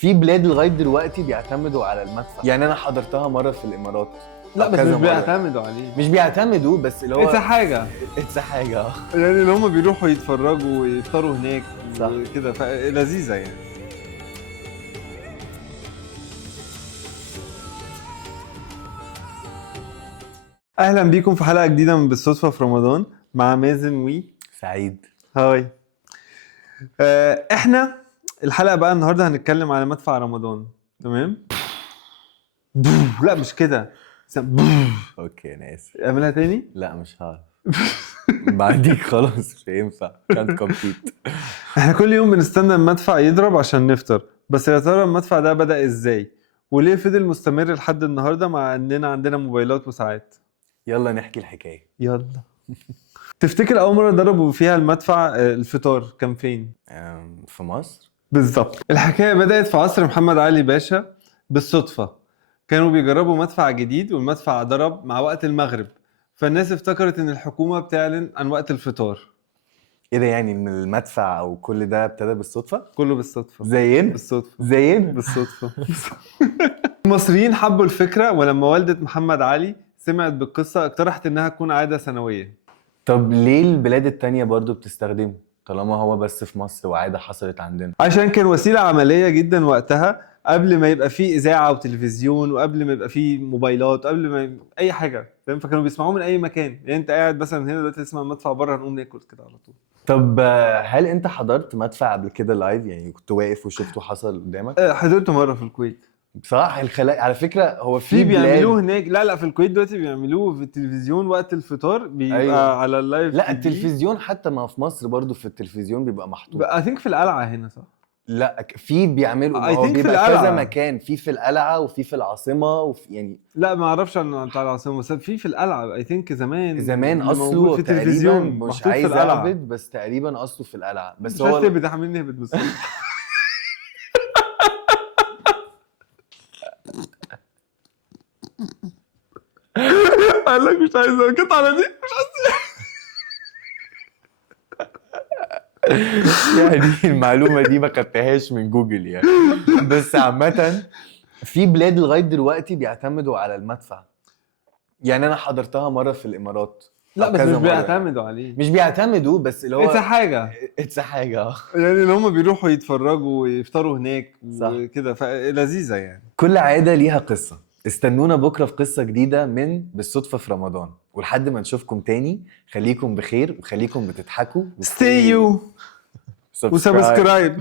في بلاد لغايه دلوقتي بيعتمدوا على المدفع، يعني انا حضرتها مره في الامارات. لا أو بس كذا مش مرة. بيعتمدوا عليه. مش بيعتمدوا بس اللي هو اتس حاجة اتس حاجه. يعني اللي هم بيروحوا يتفرجوا ويفطروا هناك صح. وكده فلذيذة يعني. اهلا بيكم في حلقة جديدة من بالصدفة في رمضان مع مازن سعيد. هاي. احنا الحلقة بقى النهاردة هنتكلم على مدفع رمضان. تمام. لا مش كده. اوكي انا اسف. اعملها تاني. لا مش هعرف. بعديك خلاص مش هينفع. can't compete. احنا كل يوم بنستنى المدفع يضرب عشان نفطر، بس يا ترى المدفع ده بدأ ازاي وليه فضل مستمر لحد النهارده مع اننا عندنا موبايلات وساعات؟ يلا نحكي الحكايه. يلا. تفتكر اول مره ضربوا فيها المدفع الفطار كان فين؟ في مصر. بالظبط. الحكايه بدأت في عصر محمد علي باشا بالصدفه. كانوا بيجربوا مدفع جديد والمدفع ضرب مع وقت المغرب، فالناس افتكرت ان الحكومه بتعلن عن وقت الفطار. ايه ده، يعني من المدفع او كل ده ابتدى بالصدفه؟ كله بالصدفه. زينا بالصدفه. زينا. بالصدفه. المصريين حبوا الفكرة، ولما والدة محمد علي سمعت بالقصة اقترحت انها تكون عادة سنوية. طب ليه البلاد التانية برضو بتستخدمه طالما هو بس في مصر وعادة حصلت عندنا؟ عشان كان وسيلة عملية جدا وقتها، قبل ما يبقى فيه إذاعة وتلفزيون وقبل ما يبقى فيه موبايلات وقبل ما أي حاجة، فاهم؟ فكانوا بيسمعوه من أي مكان. يعني أنت قاعد مثلا هنا دلوقتي تسمع المدفع بره، هنقوم ناكل كده على طول. طب هل انت حضرت مدفع قبل كده لايف؟ يعني كنت واقف وشفته حصل قدامك؟ حضرته مرة في الكويت. بصراحة الخلاء على فكرة هو في في بيعملوه بلاد. هناك. لا في الكويت دلوقتي بيعملوه في التلفزيون وقت الفطار، بيبقى أيوة. على اللايف لا تي في. التلفزيون حتى ما في مصر برضو في التلفزيون بيبقى محطوط. I think في القلعة هنا صح؟ لا في بيعملوا، I هو think في بيبقى القلعة. كذا مكان، في القلعة وفي العاصمة وفي يعني لا ما اعرفش عن بتاع العاصمه، بس في القلعه اي ثينك زمان. زمان اللي موجود اصله في تقريبا، التلفزيون مش محطوط في عايز القلعه. اهبد بس تقريبا اصله في القلعة بس مش عايز هو تهبد، عاملين نهبد بس. قال لك مش عايز القطعه على دي، مش عايز. يعني المعلومة دي ما خدتهاش من جوجل يعني. بس عامة في بلاد لغاية دلوقتي بيعتمدوا على المدفع، يعني أنا حضرتها مرة في الإمارات. لا أو بس كذا مش مرة بيعتمدوا عليه. مش بيعتمدوا بس اللي اتس هو حاجه اتس حاجة. يعني اللي هم بيروحوا يتفرجوا ويفطروا هناك صح. وكده فلذيذه يعني. كل عادة ليها قصة. استنونا بكرة في قصة جديدة من بالصدفة في رمضان، ولحد ما نشوفكم تاني خليكم بخير وخليكم بتضحكوا stay you subscribe. وسبسكرايب.